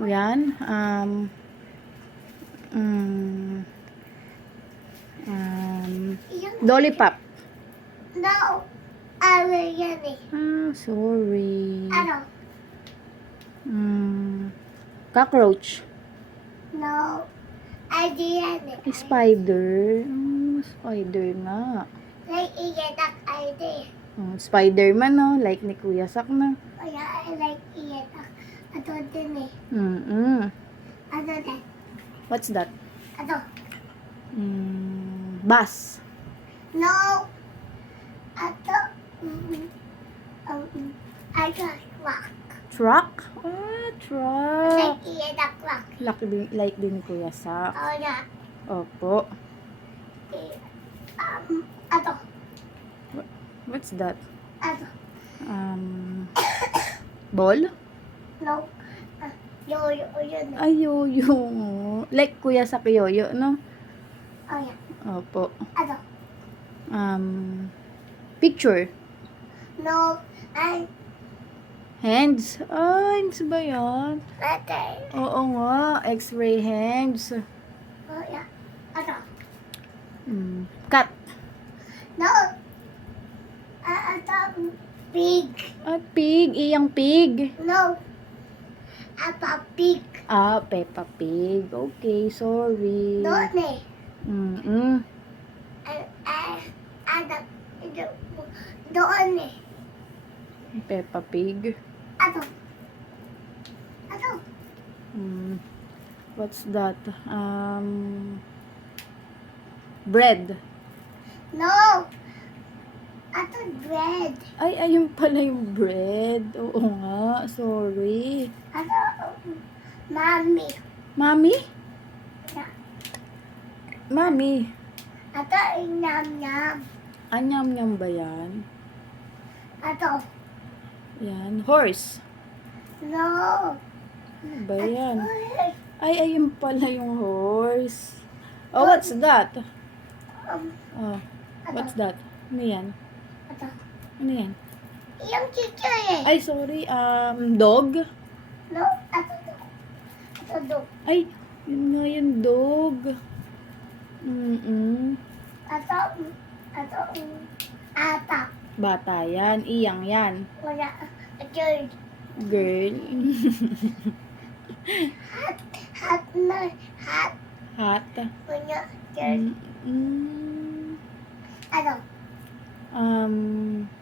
Yan. Mm, lollipop. No. Ano yan eh? Sorry. Ano? Cockroach. No. Ano yan eh? Spider. Spider nga. Like iyan ang ID. Spider-Man, no? Like ni Kuya Sak na. Kaya I like iyan ang ano din eh. Ano din? What's that? Ano? Bus. No. Ano? I got rock. Truck? Truck. Like iyan ang rock. Like din ni Kuya Sak. Oh na. Opo. Ano? What's that? Ano? Ball? No. Yoyo yun eh. Ay, yoyo. Like Kuya Sak yoyo, no? Oh yeah. Opo. Ano? Picture. No. Hands. Hands ba yan? Okay. Oo nga. X-ray hands. Oh yeah. Ano? Cat. No. Ano? Pig. Pig. Iyang pig. No. Apa pig. Peppa Pig. Okay, sorry. Doon eh. Ano? Doon eh. Peppa Pig. Ano? Ano? What's that? Bread. No. Ano bread? Ay, ayun pala yung bread. Oo nga. Sorry. Ano? Mami. Mami? Na. Mami. Ano inyam-nyam? Anyam-nyam ba yan? Ano? Yan. Horse. No. Ano ba yan? Ay, ayun pala yung horse. Oh, what's that? What's that? Ano yan? Ano? Ano yan? Yung chicha eh. Ay, sorry. Dog? No. Ano? Ano dog? Ay, yun nga yung dog. Ano? Ata. Bata yan. Iyang yan. Wala. Girl. Girl. Hat na. Hat. Hat. Wala. Girl. Ano?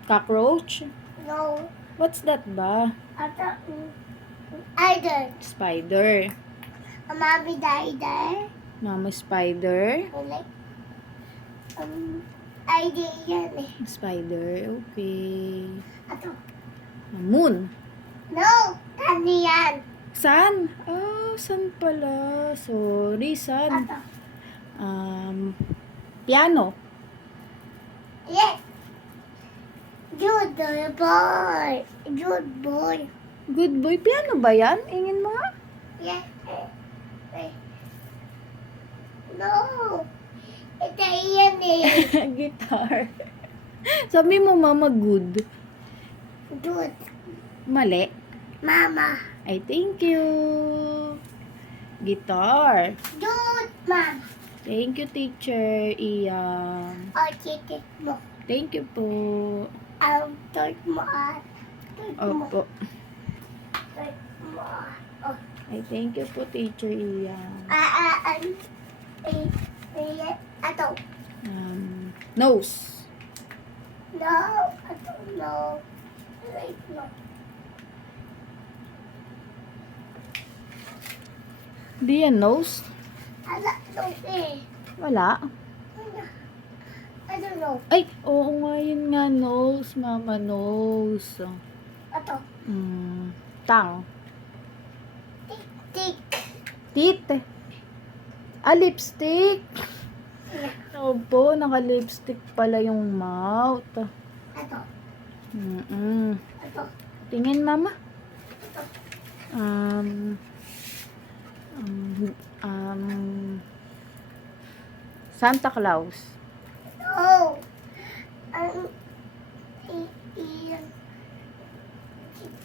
Cockroach? No. What's that ba? Ano? Idol. Spider. Mami Dider. Mama spider. Like, idea yan eh. Spider. Okay. Ato. Moon. No! Tani yan. Sun? Sun pala. Sorry, sun. Ato. Piano. Yes. Good boy. Good boy. Good boy. Piano ba yan? Ingin mo nga? Yes. No. Ito yan eh. Guitar. Sabi mo, mama, good. Good. Mali. Mama. Ay, thank you. Guitar. Good, mama. Thank you, teacher Ian. O, chitik mo. Thank you po. Ang tort mo at. Opo. Tort mo at. Oh. Ay, thank you po, teacher Ian. Ato. Nose. No. Ato, no. Right, no. Di yan nose? Ala, no eh. Wala. I don't know. Ay, oo nga, yun nga, nose. Mama, nose. Ato. Tang. Tik. Teeth. Lipstick. Opo, naka-lipstick pala yung mouth. Ato. Ato. Tingin, mama. Santa Claus. No. Ang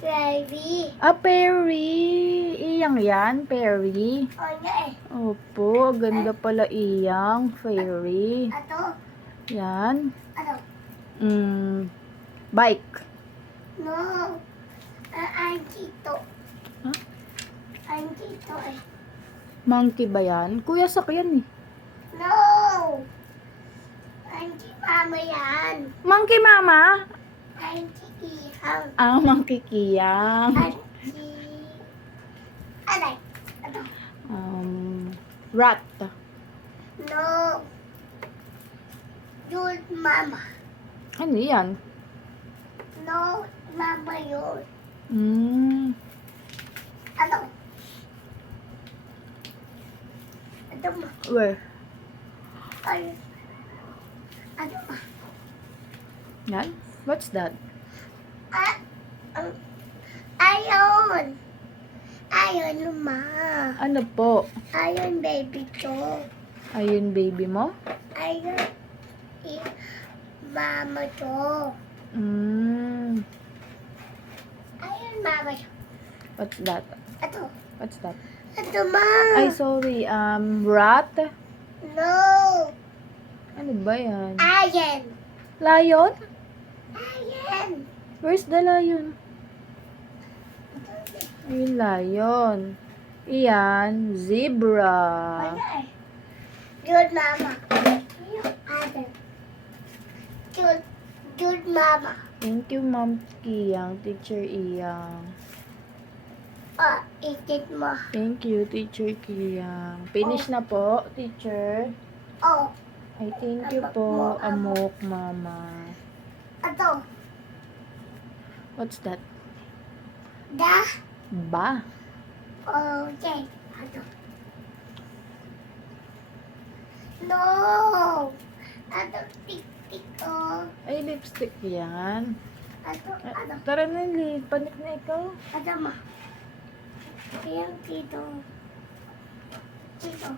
Fairy. Perry. Iyang yan, Perry. O nga eh. Opo, ganda pala iyang. Fairy. Ato. Yan. Ano? Bike. No. Andito. Huh? Andito eh. Monkey ba yan? Kuya, sakyan eh. No. Andi mama yan. Monkey mama? Andi ihang. Monkey kiyang. Andi. Alay. Ano? Rat. No. Yun mama. Ano yan? No. Mama yun. Ano? Ano ma? Where? Ay. Ano ma? Yan? What's that? Ayon. Ayon ma. Ano po? Ayon baby to. Ayun, baby mo? Ayon. Mama to. Ayon mama to. What's that? Ato. What's that? Ato ma. Ay, sorry. Rat? No. Ano ba yan? Ayon. Lion? Ayon. Where's the lion? Ayun, lion. Iyan, zebra. Ano eh? Good mama. Ayon. Good mama. Thank you, Ma'am Kiyang, Teacher Iyang. Oh, itit mo. Thank you, Teacher Kiyang. Finish na po, Teacher. Oh. Ay, thank you po, Amok Mama. Ato. What's that? Da. Ba? Okay. Ato. No. Ato. Tik-tik ko. Ay, lipstick yan. Ato. Ato. Tara na, Lid. Panik na ikaw. Ato ma. Ayan dito. Dito.